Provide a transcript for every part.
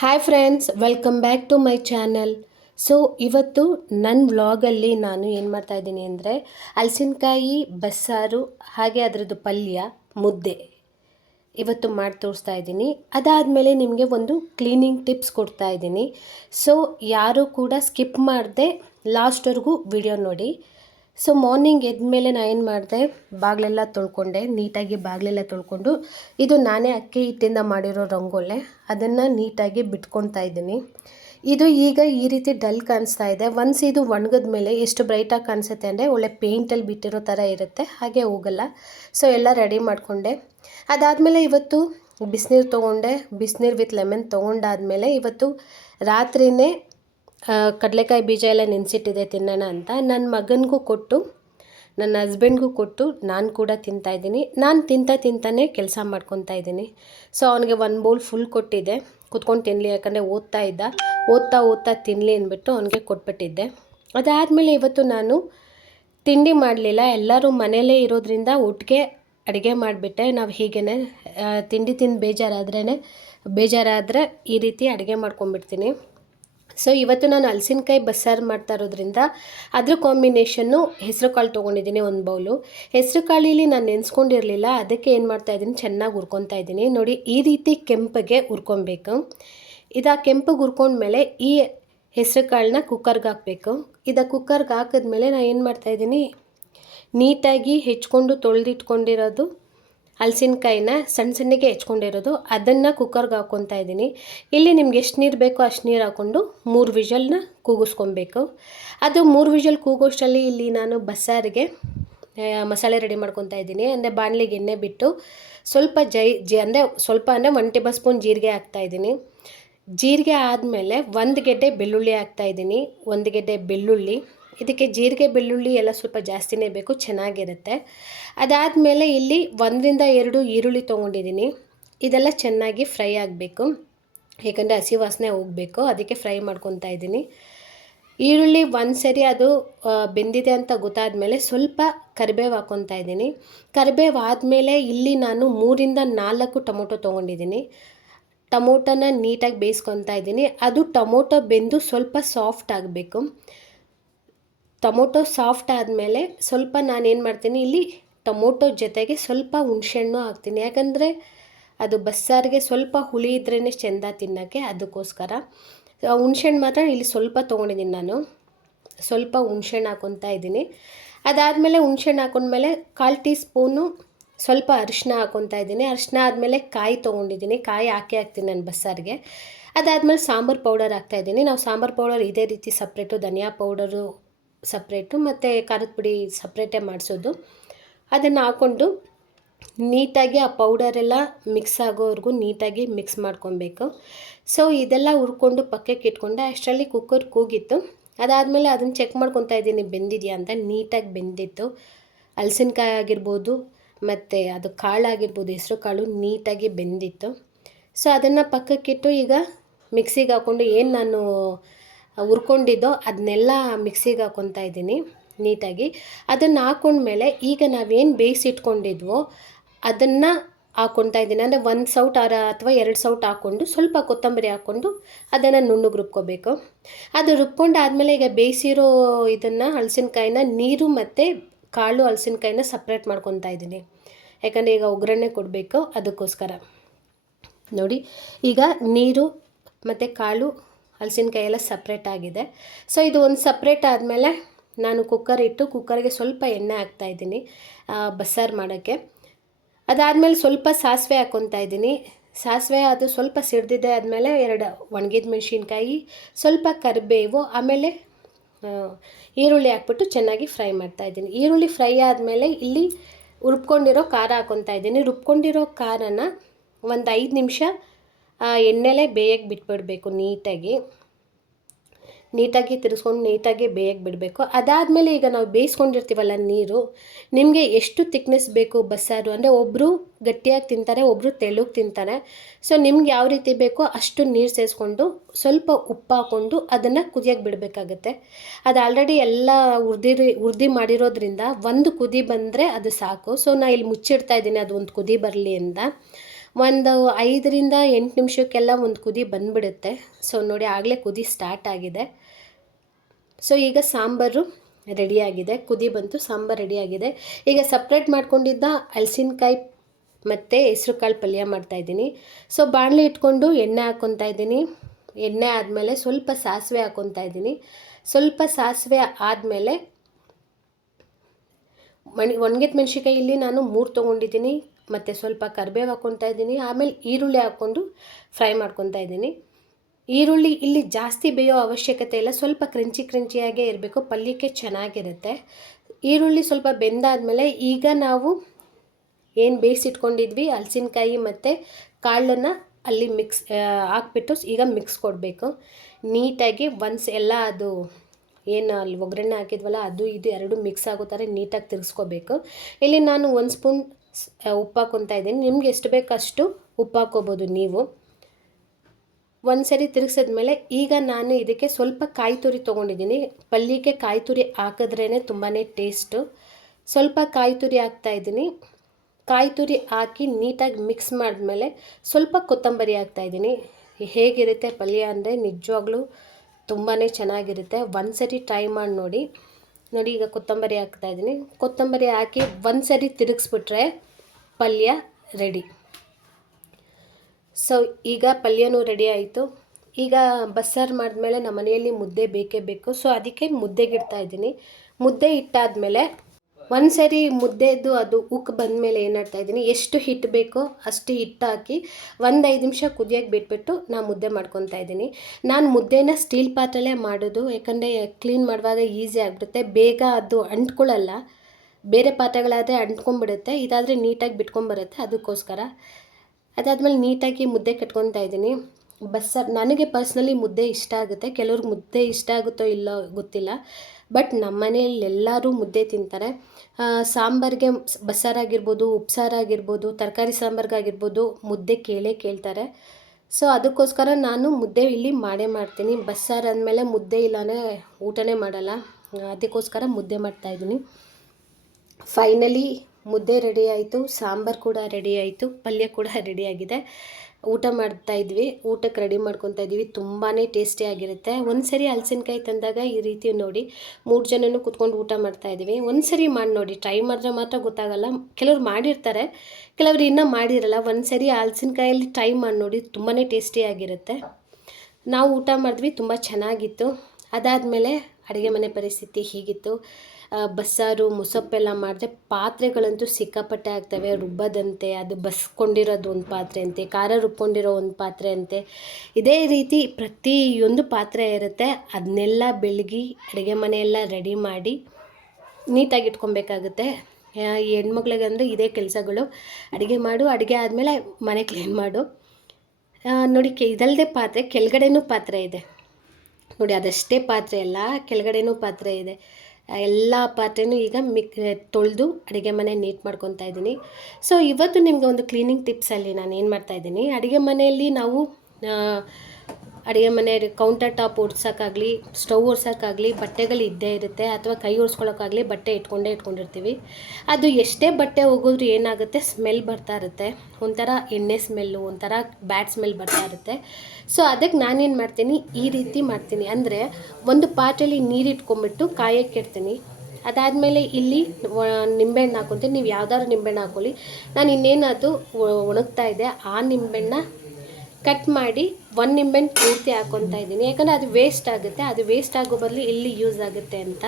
Hi friends, welcome back to my channel. So ಇವತ್ತು ನನ್ನ ವ್ಲಾಗಲ್ಲಿ ನಾನು ಏನು ಮಾಡ್ತಾಯಿದ್ದೀನಿ ಅಂದರೆ ಹಲಸಿನಕಾಯಿ ಬಸ್ಸಾರು ಹಾಗೆ ಅದರದ್ದು ಪಲ್ಯ ಮುದ್ದೆ ಇವತ್ತು ಮಾಡಿ ತೋರಿಸ್ತಾ ಇದ್ದೀನಿ. ಅದಾದಮೇಲೆ ನಿಮಗೆ ಒಂದು ಕ್ಲೀನಿಂಗ್ ಟಿಪ್ಸ್ ಕೊಡ್ತಾ ಇದ್ದೀನಿ. ಸೊ ಯಾರೂ ಕೂಡ ಸ್ಕಿಪ್ ಮಾಡದೆ ಲಾಸ್ಟ್ವರೆಗೂ ವಿಡಿಯೋ ನೋಡಿ. ಸೊ ಮಾರ್ನಿಂಗ್ ಎದ್ಮೇಲೆ ನಾನು ಏನು ಮಾಡಿದೆ, ಬಾಗಿಲೆಲ್ಲ ತೊಳ್ಕೊಂಡೆ, ನೀಟಾಗಿ ಬಾಗಿಲೆಲ್ಲ ತೊಳ್ಕೊಂಡು ಇದು ನಾನೇ ಅಕ್ಕಿ ಹಿಟ್ಟಿಂದ ಮಾಡಿರೋ ರಂಗೋಲೆ ಅದನ್ನು ನೀಟಾಗಿ ಬಿಟ್ಕೊತಾ ಇದ್ದೀನಿ. ಇದು ಈಗ ಈ ರೀತಿ ಡಲ್ ಕಾಣಿಸ್ತಾ ಇದೆ. ಒನ್ಸ್ ಇದು ಒಣಗಿದ ಮೇಲೆ ಎಷ್ಟು ಬ್ರೈಟಾಗಿ ಕಾಣಿಸುತ್ತೆ ಅಂದರೆ ಒಳ್ಳೆ ಪೇಂಟಲ್ಲಿ ಬಿಟ್ಟಿರೋ ಥರ ಇರುತ್ತೆ, ಹಾಗೆ ಹೋಗಲ್ಲ. ಸೊ ಎಲ್ಲ ರೆಡಿ ಮಾಡಿಕೊಂಡೆ. ಅದಾದಮೇಲೆ ಇವತ್ತು ಬಿಸಿನೀರು ತೊಗೊಂಡೆ, ಬಿಸಿನೀರು ವಿತ್ ಲೆಮನ್ ತೊಗೊಂಡಾದಮೇಲೆ ಇವತ್ತು ರಾತ್ರಿಯೇ ಕಡಲೆಕಾಯಿ ಬೀಜ ಎಲ್ಲ ನೆನೆಸಿಟ್ಟಿದೆ ತಿನ್ನೋಣ ಅಂತ ನನ್ನ ಮಗನಿಗೂ ಕೊಟ್ಟು ನನ್ನ ಹಸ್ಬೆಂಡ್ಗೂ ಕೊಟ್ಟು ನಾನು ಕೂಡ ತಿಂತಾಯಿದ್ದೀನಿ. ನಾನು ತಿಂತಾನೆ ಕೆಲಸ ಮಾಡ್ಕೊತಾ ಇದ್ದೀನಿ. ಸೊ ಅವನಿಗೆ ಒಂದು ಬೌಲ್ ಫುಲ್ ಕೊಟ್ಟಿದ್ದೆ, ಕುತ್ಕೊಂಡು ತಿನ್ನಲಿ, ಯಾಕಂದರೆ ಓದ್ತಾ ತಿನ್ನಲಿ ಅಂದ್ಬಿಟ್ಟು ಅವನಿಗೆ ಕೊಟ್ಬಿಟ್ಟಿದ್ದೆ. ಅದಾದಮೇಲೆ ಇವತ್ತು ನಾನು ತಿಂಡಿ ಮಾಡಲಿಲ್ಲ, ಎಲ್ಲರೂ ಮನೆಯಲ್ಲೇ ಇರೋದ್ರಿಂದ ಒಟ್ಟಿಗೆ ಅಡುಗೆ ಮಾಡಿಬಿಟ್ಟೆ. ನಾವು ಹೀಗೇ ತಿಂಡಿ ತಿಂದು ಬೇಜಾರಾದರೆ ಈ ರೀತಿ ಅಡುಗೆ ಮಾಡ್ಕೊಂಡ್ಬಿಡ್ತೀನಿ. ಸೊ ಇವತ್ತು ನಾನು ಹಲಸಿನಕಾಯಿ ಬಸ್ಸಾರು ಮಾಡ್ತಾ ಇರೋದ್ರಿಂದ ಅದ್ರ ಕಾಂಬಿನೇಷನ್ನು ಹೆಸರು ಕಾಳು ತೊಗೊಂಡಿದ್ದೀನಿ ಒಂದು ಬೌಲು. ಹೆಸರು ಕಾಳಿಲಿ ನಾನು ನೆನೆಸ್ಕೊಂಡಿರಲಿಲ್ಲ, ಅದಕ್ಕೆ ಏನು ಮಾಡ್ತಾಯಿದ್ದೀನಿ, ಚೆನ್ನಾಗಿ ಹುರ್ಕೊತಾ ಇದ್ದೀನಿ. ನೋಡಿ, ಈ ರೀತಿ ಕೆಂಪಗೆ ಹುರ್ಕೊಬೇಕು. ಇದು ಕೆಂಪಗೆ ಹುರ್ಕೊಂಡ್ಮೇಲೆ ಈ ಹೆಸರು ಕಾಳನ್ನ ಕುಕ್ಕರ್ಗೆ ಹಾಕಬೇಕು. ಕುಕ್ಕರ್ಗೆ ಹಾಕಿದ್ಮೇಲೆ ನಾನು ಏನು ಮಾಡ್ತಾಯಿದ್ದೀನಿ, ನೀಟಾಗಿ ಹೆಚ್ಕೊಂಡು ತೊಳೆದಿಟ್ಕೊಂಡಿರೋದು ಹಲಸಿನಕಾಯಿನ ಸಣ್ಣಗೆ ಹೆಚ್ಕೊಂಡಿರೋದು ಅದನ್ನು ಕುಕ್ಕರ್ಗೆ ಹಾಕ್ಕೊತಾ ಇದ್ದೀನಿ. ಇಲ್ಲಿ ನಿಮ್ಗೆ ಎಷ್ಟು ನೀರು ಬೇಕೋ ಅಷ್ಟು ನೀರು ಹಾಕ್ಕೊಂಡು 3 ವಿಷಲ್ನ ಕೂಗಿಸ್ಕೊಬೇಕು. ಅದು 3 ವಿಷಲ್ ಕೂಗೋಷ್ಟರಲ್ಲಿ ಇಲ್ಲಿ ನಾನು ಬಸ್ಸಾರಿಗೆ ಮಸಾಲೆ ರೆಡಿ ಮಾಡ್ಕೊತಾ ಇದ್ದೀನಿ. ಅಂದರೆ ಬಾಣಲಿಗೆ ಎಣ್ಣೆ ಬಿಟ್ಟು ಸ್ವಲ್ಪ ಸ್ವಲ್ಪ 1 ಟೇಬಲ್ ಸ್ಪೂನ್ ಜೀರಿಗೆ ಹಾಕ್ತಾಯಿದ್ದೀನಿ. ಜೀರಿಗೆ ಆದಮೇಲೆ 1 ಗೆಡ್ಡೆ ಬೆಳ್ಳುಳ್ಳಿ ಹಾಕ್ತಾಯಿದ್ದೀನಿ. 1 ಗೆಡ್ಡೆ ಬೆಳ್ಳುಳ್ಳಿ, ಇದಕ್ಕೆ ಜೀರಿಗೆ ಬೆಳ್ಳುಳ್ಳಿ ಎಲ್ಲ ಸ್ವಲ್ಪ ಜಾಸ್ತಿನೇ ಬೇಕು, ಚೆನ್ನಾಗಿರುತ್ತೆ. ಅದಾದಮೇಲೆ ಇಲ್ಲಿ 1 ರಿಂದ 2 ಈರುಳ್ಳಿ ತೊಗೊಂಡಿದ್ದೀನಿ. ಇದೆಲ್ಲ ಚೆನ್ನಾಗಿ ಫ್ರೈ ಆಗಬೇಕು, ಏಕೆಂದರೆ ಹಸಿ ವಾಸನೆ ಹೋಗಬೇಕು, ಅದಕ್ಕೆ ಫ್ರೈ ಮಾಡ್ಕೊತಾ ಇದ್ದೀನಿ. ಈರುಳ್ಳಿ ಒಂದು ಸರಿ ಅದು ಬೆಂದಿದೆ ಅಂತ ಗೊತ್ತಾದಮೇಲೆ ಸ್ವಲ್ಪ ಕರಿಬೇವು ಹಾಕ್ಕೊತಾ ಇದ್ದೀನಿ. ಕರಿಬೇವು ಆದಮೇಲೆ ಇಲ್ಲಿ ನಾನು 3 ರಿಂದ 4 ಟೊಮೊಟೊ ತೊಗೊಂಡಿದ್ದೀನಿ. ಟೊಮೊಟೊನ ನೀಟಾಗಿ ಬೇಯಿಸ್ಕೊತಾ ಇದ್ದೀನಿ. ಅದು ಟೊಮೊಟೊ ಬೆಂದು ಸ್ವಲ್ಪ ಸಾಫ್ಟ್ ಆಗಬೇಕು. ಟೊಮೊಟೊ ಸಾಫ್ಟ್ ಆದಮೇಲೆ ಸ್ವಲ್ಪ ನಾನೇನು ಮಾಡ್ತೀನಿ, ಇಲ್ಲಿ ಟೊಮೊಟೊ ಜೊತೆಗೆ ಸ್ವಲ್ಪ ಹುಣಸೆಹಣ್ಣು ಹಾಕ್ತೀನಿ. ಯಾಕಂದರೆ ಅದು ಬಸ್ಸಾರಿಗೆ ಸ್ವಲ್ಪ ಹುಳಿ ಇದ್ರೇ ಚೆಂದ ತಿನ್ನೋಕ್ಕೆ, ಅದಕ್ಕೋಸ್ಕರ ಹುಣಸೆಹಣ್ಣು ಮಾತ್ರ ಇಲ್ಲಿ ಸ್ವಲ್ಪ ತೊಗೊಂಡಿದ್ದೀನಿ. ನಾನು ಸ್ವಲ್ಪ ಹುಣಸೆಹಣ್ಣು ಹಾಕ್ಕೊತಾ ಇದ್ದೀನಿ. ಅದಾದಮೇಲೆ ಹುಣಸೆಹಣ್ಣು ಹಾಕೊಂಡ್ಮೇಲೆ 1/4 ಟೀ ಸ್ಪೂನು ಸ್ವಲ್ಪ ಅರಿಶಿನ ಹಾಕ್ಕೊತಾ ಇದ್ದೀನಿ. ಅರಿಶಿನ ಆದಮೇಲೆ ಕಾಯಿ ತೊಗೊಂಡಿದ್ದೀನಿ, ಕಾಯಿ ಹಾಕ್ತೀನಿ ನಾನು ಬಸ್ಸಾರಿಗೆ. ಅದಾದಮೇಲೆ ಸಾಂಬಾರು ಪೌಡರ್ ಹಾಕ್ತಾಯಿದ್ದೀನಿ. ನಾವು ಸಾಂಬಾರು ಪೌಡರ್ ಇದೇ ರೀತಿ ಸಪ್ರೇಟು, ಧನಿಯಾ ಪೌಡರು ಸಪ್ರೇಟು ಮತ್ತು ಖಾರದ ಪುಡಿ ಸಪ್ರೇಟೇ ಮಾಡಿಸೋದು. ಅದನ್ನು ಹಾಕ್ಕೊಂಡು ನೀಟಾಗಿ ಆ ಪೌಡರೆಲ್ಲ ಮಿಕ್ಸ್ ಆಗೋವರೆಗೂ ನೀಟಾಗಿ ಮಿಕ್ಸ್ ಮಾಡ್ಕೊಬೇಕು. ಸೊ ಇದೆಲ್ಲ ಹುರ್ಕೊಂಡು ಪಕ್ಕಕ್ಕೆ ಇಟ್ಕೊಂಡೆ. ಅಷ್ಟರಲ್ಲಿ ಕುಕ್ಕರ್ ಕೂಗಿತ್ತು. ಅದಾದಮೇಲೆ ಅದನ್ನು ಚೆಕ್ ಮಾಡ್ಕೊತಾ ಇದ್ದೀನಿ ಬೆಂದಿದೆಯಾ ಅಂತ. ನೀಟಾಗಿ ಬೆಂದಿತ್ತು. ಹಲಸಿನಕಾಯಿ ಆಗಿರ್ಬೋದು ಮತ್ತು ಅದು ಕಾಳಾಗಿರ್ಬೋದು, ಹೆಸರು ಕಾಳು ನೀಟಾಗಿ ಬೆಂದಿತ್ತು. ಸೊ ಅದನ್ನು ಪಕ್ಕಕ್ಕಿಟ್ಟು ಈಗ ಮಿಕ್ಸಿಗೆ ಹಾಕ್ಕೊಂಡು ಏನು ನಾನು ಹುರ್ಕೊಂಡಿದ್ದೋ ಅದನ್ನೆಲ್ಲ ಮಿಕ್ಸಿಗೆ ಹಾಕ್ಕೊತಾ ಇದ್ದೀನಿ ನೀಟಾಗಿ. ಅದನ್ನು ಹಾಕ್ಕೊಂಡ್ಮೇಲೆ ಈಗ ನಾವೇನು ಬೇಯಿಸಿಟ್ಕೊಂಡಿದ್ವೋ ಅದನ್ನು ಹಾಕ್ಕೊತಾ ಇದ್ದೀನಿ. ಅಂದರೆ 1 ಸೌಟ್ ಅಥವಾ 2 ಸೌಟ್ ಹಾಕ್ಕೊಂಡು ಸ್ವಲ್ಪ ಕೊತ್ತಂಬರಿ ಹಾಕ್ಕೊಂಡು ಅದನ್ನು ನುಣ್ಣಗೆ ರುಬ್ಕೋಬೇಕು. ಅದು ರುಬ್ಕೊಂಡಾದಮೇಲೆ ಈಗ ಬೇಯಿಸಿರೋ ಇದನ್ನು ಹಲಸಿನಕಾಯಿನ ನೀರು ಮತ್ತು ಕಾಳು ಹಲಸಿನಕಾಯಿನ ಸಪ್ರೇಟ್ ಮಾಡ್ಕೊತಾ ಇದ್ದೀನಿ. ಯಾಕಂದರೆ ಈಗ ಒಗ್ಗರಣೆ ಕೊಡಬೇಕು, ಅದಕ್ಕೋಸ್ಕರ. ನೋಡಿ, ಈಗ ನೀರು ಮತ್ತು ಕಾಳು ಹಲಸಿನಕಾಯಿ ಎಲ್ಲ ಸಪ್ರೇಟ್ ಆಗಿದೆ. ಸೊ ಇದು ಒಂದು ಸಪ್ರೇಟ್ ಆದಮೇಲೆ ನಾನು ಕುಕ್ಕರ್ಗೆ ಸ್ವಲ್ಪ ಎಣ್ಣೆ ಹಾಕ್ತಾಯಿದ್ದೀನಿ ಬಸ್ಸಾರು ಮಾಡೋಕ್ಕೆ. ಅದಾದಮೇಲೆ ಸ್ವಲ್ಪ ಸಾಸಿವೆ ಹಾಕ್ಕೊತಾ ಇದ್ದೀನಿ. ಸಾಸಿವೆ ಅದು ಸ್ವಲ್ಪ ಸಿಡ್ದಿದೆ ಆದಮೇಲೆ 2 ಒಣಗಿದ ಮೆಣಸಿನ್ಕಾಯಿ, ಸ್ವಲ್ಪ ಕರಿಬೇವು, ಆಮೇಲೆ ಈರುಳ್ಳಿ ಹಾಕ್ಬಿಟ್ಟು ಚೆನ್ನಾಗಿ ಫ್ರೈ ಮಾಡ್ತಾಯಿದ್ದೀನಿ. ಈರುಳ್ಳಿ ಫ್ರೈ ಆದಮೇಲೆ ಇಲ್ಲಿ ರುಬ್ಕೊಂಡಿರೋ ಖಾರ ಹಾಕ್ಕೊತಾ ಇದ್ದೀನಿ. ರುಬ್ಕೊಂಡಿರೋ ಖಾರನ ಒಂದು 5 ನಿಮಿಷ ಎಣ್ಣೆಲೇ ಬೇಯಕ್ಕೆ ಬಿಟ್ಬಿಡಬೇಕು. ನೀಟಾಗಿ ತಿರ್ಸ್ಕೊಂಡು ನೀಟಾಗಿ ಬೇಯಕ್ಕೆ ಬಿಡಬೇಕು. ಅದಾದಮೇಲೆ ಈಗ ನಾವು ಬೇಯಿಸ್ಕೊಂಡಿರ್ತೀವಲ್ಲ ನೀರು, ನಿಮಗೆ ಎಷ್ಟು ತಿಕ್ನೆಸ್ ಬೇಕು ಬಸ್ಸಾರು ಅಂದರೆ ಒಬ್ಬರು ಗಟ್ಟಿಯಾಗಿ ತಿಂತಾರೆ, ಒಬ್ಬರು ತೆಳ್ಳಗೆ ತಿಂತಾರೆ. ಸೊ ನಿಮ್ಗೆ ಯಾವ ರೀತಿ ಬೇಕೋ ಅಷ್ಟು ನೀರು ಸೇರಿಸ್ಕೊಂಡು ಸ್ವಲ್ಪ ಉಪ್ಪು ಹಾಕ್ಕೊಂಡು ಅದನ್ನು ಕುದಿಯೋಕ್ಕೆ ಬಿಡಬೇಕಾಗತ್ತೆ. ಅದು ಆಲ್ರೆಡಿ ಎಲ್ಲ ಹುರ್ದಿ ಮಾಡಿರೋದ್ರಿಂದ 1 ಕುದಿ ಬಂದರೆ ಅದು ಸಾಕು. ಸೊ ನಾನು ಇಲ್ಲಿ ಮುಚ್ಚಿಡ್ತಾ ಇದ್ದೀನಿ, ಅದು 1 ಕುದಿ ಬರಲಿ ಅಂತ. ಒಂದು 5ರಿಂದ 8 ನಿಮಿಷಕ್ಕೆಲ್ಲ ಒಂದು ಕುದಿ ಬಂದುಬಿಡುತ್ತೆ. ಸೊ ನೋಡಿ ಆಗಲೇ ಕುದಿ ಸ್ಟಾರ್ಟ್ ಆಗಿದೆ. ಸೊ ಈಗ ಸಾಂಬಾರು ರೆಡಿಯಾಗಿದೆ, ಕುದಿ ಬಂತು, ಸಾಂಬಾರು ರೆಡಿಯಾಗಿದೆ. ಈಗ ಸಪ್ರೇಟ್ ಮಾಡ್ಕೊಂಡಿದ್ದ ಹಲಸಿನಕಾಯಿ ಮತ್ತು ಹೆಸ್ರು ಕಾಳು ಪಲ್ಯ ಮಾಡ್ತಾಯಿದ್ದೀನಿ. ಸೊ ಬಾಣಲೆ ಇಟ್ಕೊಂಡು ಎಣ್ಣೆ ಹಾಕ್ಕೊತಾ ಇದ್ದೀನಿ. ಎಣ್ಣೆ ಆದಮೇಲೆ ಸ್ವಲ್ಪ ಸಾಸಿವೆ ಹಾಕ್ಕೊತಾ ಇದ್ದೀನಿ. ಸ್ವಲ್ಪ ಸಾಸಿವೆ ಆದಮೇಲೆ ಒಣಗಿದ ಮೆಣಸಿನ್ಕಾಯಿ ಇಲ್ಲಿ ನಾನು 3 ತೊಗೊಂಡಿದ್ದೀನಿ. ಮತ್ತು ಸ್ವಲ್ಪ ಕರಿಬೇವು ಹಾಕ್ಕೊತಾ ಇದ್ದೀನಿ. ಆಮೇಲೆ ಈರುಳ್ಳಿ ಹಾಕ್ಕೊಂಡು ಫ್ರೈ ಮಾಡ್ಕೊತಾ ಇದ್ದೀನಿ. ಈರುಳ್ಳಿ ಇಲ್ಲಿ ಜಾಸ್ತಿ ಬೇಯೋ ಅವಶ್ಯಕತೆ ಇಲ್ಲ, ಸ್ವಲ್ಪ ಕ್ರಂಚಿಯಾಗೇ ಇರಬೇಕು, ಪಲ್ಯಕ್ಕೆ ಚೆನ್ನಾಗಿರುತ್ತೆ. ಈರುಳ್ಳಿ ಸ್ವಲ್ಪ ಬೆಂದಾದಮೇಲೆ ಈಗ ನಾವು ಏನು ಬೇಯಿಸಿಟ್ಕೊಂಡಿದ್ವಿ ಹಲಸಿನಕಾಯಿ ಮತ್ತು ಕಾಳನ್ನು ಅಲ್ಲಿ ಹಾಕ್ಬಿಟ್ಟು ಈಗ ಮಿಕ್ಸ್ ಕೊಡಬೇಕು ನೀಟಾಗಿ. ಎಲ್ಲ ಅದು ಏನು ಅಲ್ಲಿ ಒಗ್ಗರಣೆ ಹಾಕಿದ್ವಲ್ಲ ಅದು ಇದು ಎರಡು ಮಿಕ್ಸ್ ಆಗೋ ಥರ ನೀಟಾಗಿ ತಿರ್ಗಿಸ್ಕೋಬೇಕು. ಇಲ್ಲಿ ನಾನು 1 ಸ್ಪೂನ್ ಉಪ್ಪು ಹಾಕ್ಕೊತಾ ಇದ್ದೀನಿ. ನಿಮ್ಗೆ ಎಷ್ಟು ಬೇಕೋ ಅಷ್ಟು ಉಪ್ಪು ಹಾಕ್ಕೋಬೋದು ನೀವು. ಒಂದು ಸರಿ ತಿರುಗಿಸಿದ್ಮೇಲೆ ಈಗ ನಾನು ಇದಕ್ಕೆ ಸ್ವಲ್ಪ ಕಾಯಿ ತುರಿ ತೊಗೊಂಡಿದ್ದೀನಿ. ಪಲ್ಯಕ್ಕೆ ಕಾಯಿ ತುರಿ ಹಾಕಿದ್ರೇ ತುಂಬಾ ಟೇಸ್ಟು. ಸ್ವಲ್ಪ ಕಾಯಿ ತುರಿ ಹಾಕ್ತಾಯಿದ್ದೀನಿ. ಕಾಯಿ ತುರಿ ಹಾಕಿ ನೀಟಾಗಿ ಮಿಕ್ಸ್ ಮಾಡಿದ್ಮೇಲೆ ಸ್ವಲ್ಪ ಕೊತ್ತಂಬರಿ ಹಾಕ್ತಾಯಿದ್ದೀನಿ. ಹೇಗಿರುತ್ತೆ ಪಲ್ಯ ಅಂದರೆ ನಿಜವಾಗ್ಲೂ ತುಂಬಾ ಚೆನ್ನಾಗಿರುತ್ತೆ. ಒಂದು ಸರಿ ಟ್ರೈ ಮಾಡಿ ನೋಡಿ. ಈಗ ಕೊತ್ತಂಬರಿ ಹಾಕ್ತಾಯಿದ್ದೀನಿ. ಕೊತ್ತಂಬರಿ ಹಾಕಿ ಒಂದು ಸರಿ ತಿರುಗಿಸ್ಬಿಟ್ರೆ ಪಲ್ಯ ರೆಡಿ. ಸೊ ಈಗ ಪಲ್ಯನೂ ರೆಡಿ ಆಯಿತು. ಈಗ ಬಸ್ಸಾರು ಮಾಡಿದ್ಮೇಲೆ ನಮ್ಮ ಮನೆಯಲ್ಲಿ ಮುದ್ದೆ ಬೇಕೇ ಬೇಕು. ಸೊ ಅದಕ್ಕೆ ಮುದ್ದೆಗೆ ಇಡ್ತಾಯಿದ್ದೀನಿ. ಮುದ್ದೆ ಇಟ್ಟಾದಮೇಲೆ ಒಂದು ಸರಿ ಮುದ್ದೆದು ಅದು ಉಕ್ಕು ಬಂದಮೇಲೆ ಏನು ಮಾಡ್ತಾಯಿದ್ದೀನಿ, ಎಷ್ಟು ಹಿಟ್ಟು ಬೇಕೋ ಅಷ್ಟು ಹಿಟ್ಟು ಹಾಕಿ 5 ನಿಮಿಷ ಕುದಿಯೋಕ್ಕೆ ಬಿಟ್ಬಿಟ್ಟು ನಾನು ಮುದ್ದೆ ಮಾಡ್ಕೊತಾ ಇದ್ದೀನಿ. ನಾನು ಮುದ್ದೆನ ಸ್ಟೀಲ್ ಪಾತ್ರೆಲೇ ಮಾಡೋದು, ಯಾಕಂದರೆ ಕ್ಲೀನ್ ಮಾಡುವಾಗ ಈಸಿ ಆಗಿಬಿಡುತ್ತೆ, ಬೇಗ ಅದು ಅಂಟ್ಕೊಳ್ಳಲ್ಲ. ಬೇರೆ ಪಾತ್ರೆಗಳಾದರೆ ಅಂಟ್ಕೊಂಡ್ಬಿಡುತ್ತೆ, ಇದಾದರೆ ನೀಟಾಗಿ ಬಿಟ್ಕೊಂಡ್ಬರುತ್ತೆ, ಅದಕ್ಕೋಸ್ಕರ. ಅದಾದಮೇಲೆ ನೀಟಾಗಿ ಮುದ್ದೆ ಕಟ್ಕೊತಾ ಇದ್ದೀನಿ. ಬಸ್ಸಾರು ನನಗೆ ಪರ್ಸ್ನಲಿ ಮುದ್ದೆ ಇಷ್ಟ ಆಗುತ್ತೆ, ಕೆಲವ್ರಿಗೆ ಮುದ್ದೆ ಇಷ್ಟ ಆಗುತ್ತೋ ಇಲ್ಲೋ ಗೊತ್ತಿಲ್ಲ, ಬಟ್ ನಮ್ಮ ಮನೆಯಲ್ಲಿ ಎಲ್ಲರೂ ಮುದ್ದೆ ತಿಂತಾರೆ. ಸಾಂಬಾರಿಗೆ ಬಸ್ಸಾರಾಗಿರ್ಬೋದು, ಉಪ್ಸಾರಾಗಿರ್ಬೋದು, ತರಕಾರಿ ಸಾಂಬಾರಿಗಾಗಿರ್ಬೋದು ಮುದ್ದೆ ಕೇಳ್ತಾರೆ. ಸೊ ಅದಕ್ಕೋಸ್ಕರ ನಾನು ಮುದ್ದೆ ಇಲ್ಲಿ ಮಾಡ್ತೀನಿ. ಬಸ್ಸಾರು ಅಂದಮೇಲೆ ಮುದ್ದೆ ಇಲ್ಲನೇ ಊಟನೇ ಮಾಡಲ್ಲ, ಅದಕ್ಕೋಸ್ಕರ ಮುದ್ದೆ ಮಾಡ್ತಾಯಿದ್ದೀನಿ. ಫೈನಲಿ ಮುದ್ದೆ ರೆಡಿ ಆಯಿತು, ಸಾಂಬಾರು ಕೂಡ ರೆಡಿ ಆಯಿತು, ಪಲ್ಯ ಕೂಡ ರೆಡಿಯಾಗಿದೆ. ಊಟ ಮಾಡ್ತಾಯಿದ್ವಿ, ಊಟಕ್ಕೆ ರೆಡಿ ಮಾಡ್ಕೊತಾ ಇದ್ವಿ. ತುಂಬಾ ಟೇಸ್ಟಿಯಾಗಿರುತ್ತೆ. ಒಂದು ಸರಿ ಹಲಸಿನಕಾಯಿ ತಂದಾಗ ಈ ರೀತಿ ನೋಡಿ 3 ಜನನೂ ಕೂತ್ಕೊಂಡು ಊಟ ಮಾಡ್ತಾಯಿದ್ವಿ. ಒಂದು ಸರಿ ಮಾಡಿ ನೋಡಿ, ಟ್ರೈ ಮಾಡಿದ್ರೆ ಮಾತ್ರ ಗೊತ್ತಾಗಲ್ಲ. ಕೆಲವ್ರು ಮಾಡಿರ್ತಾರೆ, ಕೆಲವರು ಇನ್ನೂ ಮಾಡಿರಲ್ಲ. ಒಂದು ಸರಿ ಹಲಸಿನಕಾಯಲ್ಲಿ ಟ್ರೈ ಮಾಡಿ ನೋಡಿ, ತುಂಬಾ ಟೇಸ್ಟಿಯಾಗಿರುತ್ತೆ. ನಾವು ಊಟ ಮಾಡಿದ್ವಿ, ತುಂಬ ಚೆನ್ನಾಗಿತ್ತು. ಅದಾದಮೇಲೆ ಅಡುಗೆ ಮನೆ ಪರಿಸ್ಥಿತಿ ಹೀಗಿತ್ತು. ಬಸ್ಸಾರು ಮೊಸಪ್ಪೆಲ್ಲ ಮಾಡಿದ್ರೆ ಪಾತ್ರೆಗಳಂತೂ ಸಿಕ್ಕಾಪಟ್ಟೆ ಆಗ್ತವೆ. ರುಬ್ಬದಂತೆ, ಅದು ಬಸ್ಕೊಂಡಿರೋದು ಒಂದು ಪಾತ್ರೆ ಅಂತೆ, ಖಾರ ರುಬ್ಕೊಂಡಿರೋ ಒಂದು ಪಾತ್ರೆ ಅಂತೆ, ಇದೇ ರೀತಿ ಪ್ರತಿಯೊಂದು ಪಾತ್ರೆ ಇರುತ್ತೆ. ಅದನ್ನೆಲ್ಲ ಬೆಳಗಿ ಅಡುಗೆ ಮನೆಯೆಲ್ಲ ರೆಡಿ ಮಾಡಿ ನೀಟಾಗಿ ಇಟ್ಕೊಬೇಕಾಗುತ್ತೆ. ಈ ಹೆಣ್ಮಕ್ಳಿಗೆ ಅಂದರೆ ಇದೇ ಕೆಲಸಗಳು. ಅಡುಗೆ ಮಾಡು, ಅಡುಗೆ ಆದಮೇಲೆ ಮನೆ ಕ್ಲೀನ್ ಮಾಡು. ನೋಡಿ ಇದಲ್ಲದೆ ಪಾತ್ರೆ ಕೆಳಗಡೆನೂ ಪಾತ್ರೆ ಇದೆ ನೋಡಿ, ಅದಷ್ಟೇ ಪಾತ್ರೆ ಅಲ್ಲ, ಕೆಳಗಡೆನೂ ಪಾತ್ರೆ ಇದೆ. ಎಲ್ಲ ಪಾತ್ರೆನೂ ಈಗ ತೊಳೆದು ಅಡುಗೆ ಮನೆ ನೀಟ್ ಮಾಡ್ಕೊತಾ ಇದ್ದೀನಿ. ಸೊ ಇವತ್ತು ನಿಮಗೆ ಒಂದು ಕ್ಲೀನಿಂಗ್ ಟಿಪ್ಸಲ್ಲಿ ನಾನು ಏನು ಮಾಡ್ತಾಯಿದ್ದೀನಿ, ಅಡುಗೆ ಮನೆಯಲ್ಲಿ ನಾವು ಅಡುಗೆ ಮನೆ ಕೌಂಟರ್ ಟಾಪ್ ಒರ್ಸೋಕ್ಕಾಗಲಿ, ಸ್ಟವ್ ಒರ್ಸೋಕ್ಕಾಗಲಿ ಬಟ್ಟೆಗಳು ಇದ್ದೇ ಇರುತ್ತೆ, ಅಥವಾ ಕೈ ಒರೆಸ್ಕೊಳ್ಳೋಕ್ಕಾಗಲಿ ಬಟ್ಟೆ ಇಟ್ಕೊಂಡಿರ್ತೀವಿ. ಅದು ಎಷ್ಟೇ ಬಟ್ಟೆ ಹೋಗೋದ್ರೂ ಏನಾಗುತ್ತೆ, ಸ್ಮೆಲ್ ಬರ್ತಾ ಇರುತ್ತೆ, ಒಂಥರ ಎಣ್ಣೆ ಸ್ಮೆಲ್ಲು, ಒಂಥರ ಬ್ಯಾಡ್ ಸ್ಮೆಲ್ ಬರ್ತಾ ಇರುತ್ತೆ. ಸೊ ಅದಕ್ಕೆ ನಾನೇನು ಮಾಡ್ತೀನಿ, ಈ ರೀತಿ ಮಾಡ್ತೀನಿ. ಅಂದರೆ ಒಂದು ಪಾತ್ರೆಯಲ್ಲಿ ನೀರಿಟ್ಕೊಂಡ್ಬಿಟ್ಟು ಕಾಯಕ್ಕೆ ಇಡ್ತೀನಿ. ಅದಾದಮೇಲೆ ಇಲ್ಲಿ ನಿಂಬೆಹಣ್ಣು ಹಾಕ್ಕೊತೀನಿ. ನೀವು ಯಾವ್ದಾದ್ರು ನಿಂಬೆಹಣ್ಣು ಹಾಕ್ಕೊಳ್ಳಿ. ನಾನು ಇನ್ನೇನು ಅದು ಒಣಗ್ತಾ ಇದೆ, ಆ ನಿಂಬೆಹಣ್ಣ ಕಟ್ ಮಾಡಿ 1 ನಿಂಬೆಹಣ್ಣು ಪೂರ್ತಿ ಹಾಕ್ಕೊತಾ ಇದ್ದೀನಿ. ಯಾಕಂದರೆ ಅದು ವೇಸ್ಟ್ ಆಗುತ್ತೆ, ಅದು ವೇಸ್ಟ್ ಆಗೋ ಬದಲು ಇಲ್ಲಿ ಯೂಸ್ ಆಗುತ್ತೆ ಅಂತ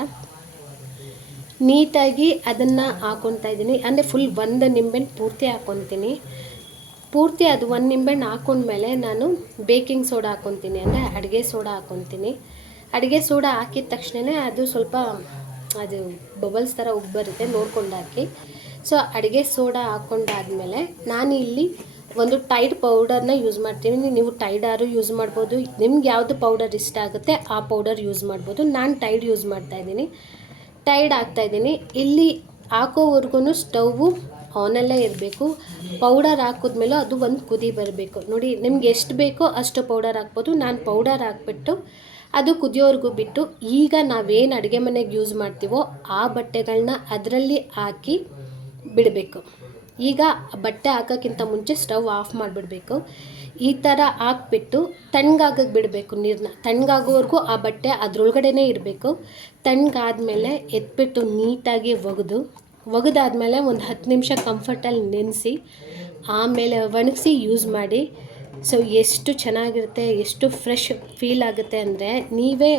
ನೀಟಾಗಿ ಅದನ್ನು ಹಾಕ್ಕೊತಾ ಇದ್ದೀನಿ. ಅಂದರೆ ಫುಲ್ 1 ನಿಂಬೆಹಣ್ಣು ಪೂರ್ತಿ ಹಾಕ್ಕೊತೀನಿ. ಪೂರ್ತಿ ಅದು 1 ನಿಂಬೆಹಣ್ಣು ಹಾಕ್ಕೊಂಡ್ಮೇಲೆ ನಾನು ಬೇಕಿಂಗ್ ಸೋಡಾ ಹಾಕ್ಕೊತೀನಿ, ಅಂದರೆ ಅಡುಗೆ ಸೋಡಾ ಹಾಕ್ಕೊತೀನಿ. ಅಡುಗೆ ಸೋಡಾ ಹಾಕಿದ ತಕ್ಷಣ ಅದು ಸ್ವಲ್ಪ ಅದು ಬಬಲ್ಸ್ ಥರ ಉಬ್ಬಿ ಬರುತ್ತೆ, ನೋಡ್ಕೊಂಡು ಹಾಕಿ. ಸೊ ಅಡುಗೆ ಸೋಡಾ ಹಾಕ್ಕೊಂಡಾದ್ಮೇಲೆ ನಾನು ಇಲ್ಲಿ ಒಂದು ಟೈಡ್ ಪೌಡರ್ನ ಯೂಸ್ ಮಾಡ್ತೀನಿ. ನೀವು ಟೈಡಾರು ಯೂಸ್ ಮಾಡ್ಬೋದು, ನಿಮ್ಗೆ ಯಾವುದು ಪೌಡರ್ ಇಷ್ಟ ಆಗುತ್ತೆ ಆ ಪೌಡರ್ ಯೂಸ್ ಮಾಡ್ಬೋದು. ನಾನು ಟೈಡ್ ಯೂಸ್ ಮಾಡ್ತಾಯಿದ್ದೀನಿ, ಟೈಡ್ ಹಾಕ್ತಾಯಿದ್ದೀನಿ. ಇಲ್ಲಿ ಹಾಕೋವರೆಗೂ ಸ್ಟವ್ವು ಆನಲ್ಲೇ ಇರಬೇಕು. ಪೌಡರ್ ಹಾಕಿದ್ಮೇಲೆ ಅದು ಒಂದು ಕುದಿ ಬರಬೇಕು. ನೋಡಿ ನಿಮ್ಗೆ ಎಷ್ಟು ಬೇಕೋ ಅಷ್ಟು ಪೌಡರ್ ಹಾಕ್ಬೋದು. ನಾನು ಪೌಡರ್ ಹಾಕ್ಬಿಟ್ಟು ಅದು ಕುದಿಯೋವರೆಗೂ ಬಿಟ್ಟು, ಈಗ ನಾವೇನು ಅಡುಗೆ ಮನೆಗೆ ಯೂಸ್ ಮಾಡ್ತೀವೋ ಆ ಬಟ್ಟೆಗಳನ್ನ ಅದರಲ್ಲಿ ಹಾಕಿ ಬಿಡಬೇಕು. ಈಗ ಬಟ್ಟೆ ಹಾಕೋಕ್ಕಿಂತ ಮುಂಚೆ ಸ್ಟವ್ ಆಫ್ ಮಾಡಿಬಿಡಬೇಕು. ಈ ಥರ ಹಾಕ್ಬಿಟ್ಟು ತಣ್ಣಗಾಗಕ್ಕೆ ಬಿಡಬೇಕು. ನೀರನ್ನ ತಣ್ಣಗಾಗೋವರೆಗೂ ಆ ಬಟ್ಟೆ ಅದರೊಳಗಡೆನೇ ಇರಬೇಕು. ತಣ್ಣಗಾದ್ಮೇಲೆ ಎತ್ಬಿಟ್ಟು ನೀಟಾಗಿ ಒಗೆದಾದ್ಮೇಲೆ ಒಂದು 10 ನಿಮಿಷ ಕಂಫರ್ಟಲ್ಲಿ ನೆನೆಸಿ ಆಮೇಲೆ ಒಣಗಿಸಿ ಯೂಸ್ ಮಾಡಿ. ಸೊ ಎಷ್ಟು ಚೆನ್ನಾಗಿರುತ್ತೆ, ಎಷ್ಟು ಫ್ರೆಶ್ ಫೀಲ್ ಆಗುತ್ತೆ ಅಂದರೆ ನೀವೇ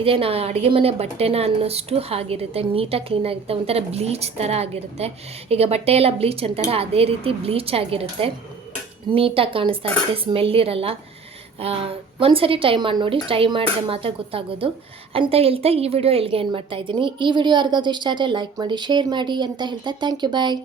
ಇದೇನಾ ಅಡುಗೆ ಮನೆ ಬಟ್ಟೆನ ಅನ್ನೋಷ್ಟು ಆಗಿರುತ್ತೆ. ನೀಟಾಗಿ ಕ್ಲೀನಾಗಿರುತ್ತೆ, ಒಂಥರ ಬ್ಲೀಚ್ ಥರ ಆಗಿರುತ್ತೆ. ಈಗ ಬಟ್ಟೆ ಎಲ್ಲ ಬ್ಲೀಚ್ ಅಂತಾರೆ, ಅದೇ ರೀತಿ ಬ್ಲೀಚ್ ಆಗಿರುತ್ತೆ, ನೀಟಾಗಿ ಕಾಣಿಸ್ತಾ ಇರುತ್ತೆ, ಸ್ಮೆಲ್ ಇರಲ್ಲ. ಒಂದ್ಸರಿ ಟ್ರೈ ಮಾಡಿ ನೋಡಿ, ಟ್ರೈ ಮಾಡಿದ್ರೆ ಮಾತ್ರ ಗೊತ್ತಾಗೋದು ಅಂತ ಹೇಳ್ತಾ ಈ ವಿಡಿಯೋ ಇಲ್ಲಿಗೆ ಏನು ಮಾಡ್ತಾಯಿದ್ದೀನಿ. ಈ ವಿಡಿಯೋ ಯಾರಿಗಾದ್ರೂ ಇಷ್ಟ ಆದರೆ ಲೈಕ್ ಮಾಡಿ, ಶೇರ್ ಮಾಡಿ ಅಂತ ಹೇಳ್ತಾ ಥ್ಯಾಂಕ್ ಯು, ಬಾಯ್.